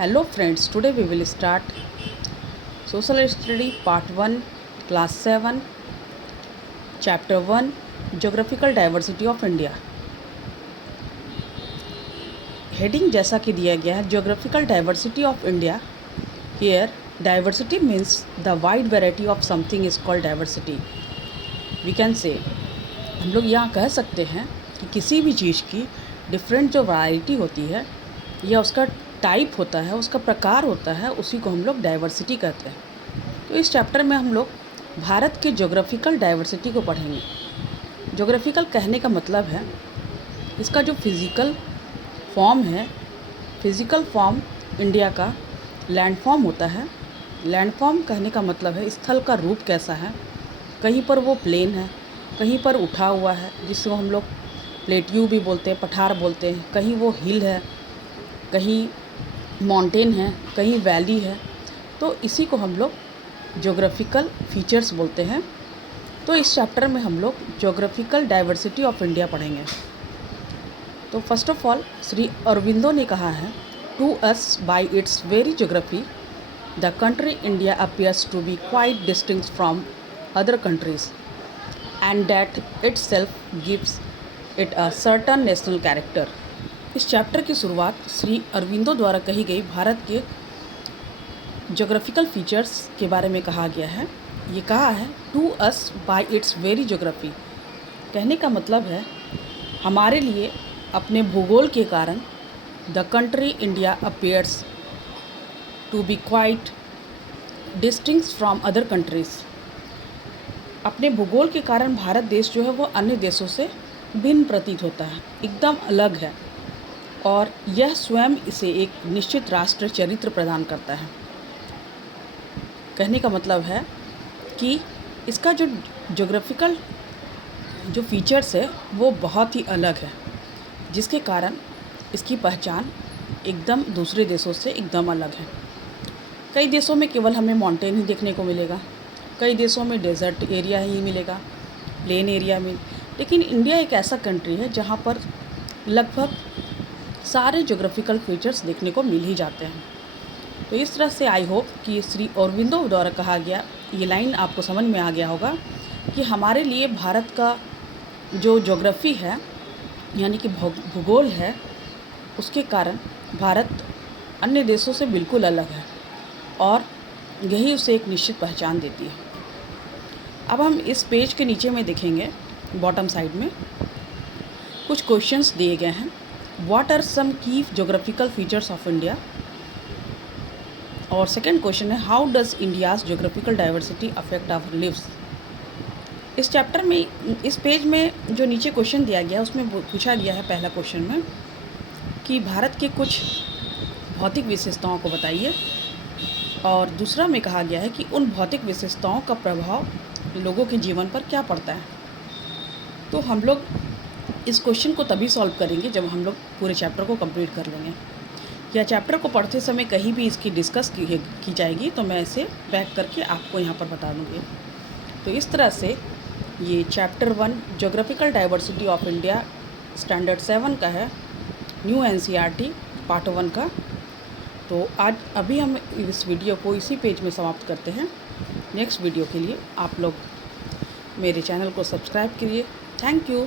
Hello friends, today we will start Social Study Part 1, Class 7, Chapter 1, Geographical Diversity of India. Heading जैसा कि दिया गया है Geographical Diversity of India. Here, diversity means the wide variety of something is called diversity. We can say, हम लोग यहाँ कह सकते हैं कि किसी भी चीज़ की डिफरेंट जो वैरायटी होती है या उसका टाइप होता है, उसका प्रकार होता है, उसी को हम लोग डाइवर्सिटी कहते हैं। तो इस चैप्टर में हम लोग भारत के ज्योग्राफिकल डाइवर्सिटी को पढ़ेंगे। ज्योग्राफिकल कहने का मतलब है इसका जो फिज़िकल फॉर्म है, फिज़िकल फॉर्म इंडिया का लैंड फॉर्म होता है। लैंड फॉर्म कहने का मतलब है स्थल का रूप कैसा है। कहीं पर वो प्लेन है, कहीं पर उठा हुआ है जिसको हम लोग प्लेट्यू भी बोलते हैं, पठार बोलते हैं। कहीं वो हिल है, कहीं माउंटेन है, कहीं वैली है। तो इसी को हम लोग ज्योग्राफिकल फीचर्स बोलते हैं। तो इस चैप्टर में हम लोग ज्योग्राफिकल डाइवर्सिटी ऑफ इंडिया पढ़ेंगे। तो first of all Shri Aurobindo ने कहा है, to us by its very geography the country India appears to be quite distinct from other countries and that itself gives it a certain national character. इस chapter की शुरुआत श्री अरविंदो द्वारा कही गई भारत के ज्योग्राफिकल फीचर्स के बारे में कहा गया है। ये कहा है to us by its very geography, कहने का मतलब है हमारे लिए अपने भूगोल के कारण the country India appears to be quite distinct from other countries. अपने भूगोल के कारण भारत देश जो है वो अन्य देशों से भिन्न प्रतीत होता है, एकदम अलग है, और यह स्वयं इसे एक निश्चित राष्ट्र चरित्र प्रदान करता है। कहने का मतलब है कि इसका जो ज्योग्राफिकल जो फीचर्स है वो बहुत ही अलग है, जिसके कारण इसकी पहचान एकदम दूसरे देशों से एकदम अलग है। कई देशों में केवल हमें माउंटेन ही देखने को मिलेगा, कई देशों में डेजर्ट एरिया ही मिलेगा, प्लेन एरिया में। लेकिन इंडिया एक ऐसा कंट्री है जहाँ पर लगभग सारे ज्योग्राफिकल फीचर्स देखने को मिल ही जाते हैं। तो इस तरह से आई होप कि श्री अरविंदो द्वारा कहा गया ये लाइन आपको समझ में आ गया होगा कि हमारे लिए भारत का जो ज्योग्राफी है यानी कि भूगोल है, उसके कारण भारत अन्य देशों से बिल्कुल अलग है और यही उसे एक निश्चित पहचान देती है। अब हम इस पेज के नीचे में देखेंगे, बॉटम साइड में कुछ क्वेश्चंस दिए गए हैं। What are some key geographical features of India, और सेकंड क्वेश्चन है how does India's geographical diversity affect our lives. इस चैप्टर में इस पेज में जो नीचे क्वेश्चन दिया गया उसमें पूछा गया है पहला क्वेश्चन में कि भारत के कुछ भौतिक विशेषताओं को बताइए, और दूसरा में कहा गया है कि उन भौतिक विशेषताओं का प्रभाव लोगों के जीवन पर क्या पड़ता है। तो हम लोग इस क्वेश्चन को तभी सॉल्व करेंगे जब हम लोग पूरे चैप्टर को कंप्लीट कर लेंगे। या चैप्टर को पढ़ते समय कहीं भी इसकी डिस्कस की जाएगी तो मैं इसे बैक करके आपको यहाँ पर बता दूँगी। तो इस तरह से ये chapter 1 geographical diversity of India standard 7 का है, न्यू एनसीईआरटी पार्ट 1 का। तो आज अभी हम इस वीडियो को इसी पेज में समाप्त करते हैं। नेक्स्ट वीडियो के लिए आप लोग मेरे चैनल को सब्सक्राइब करिए। Thank you.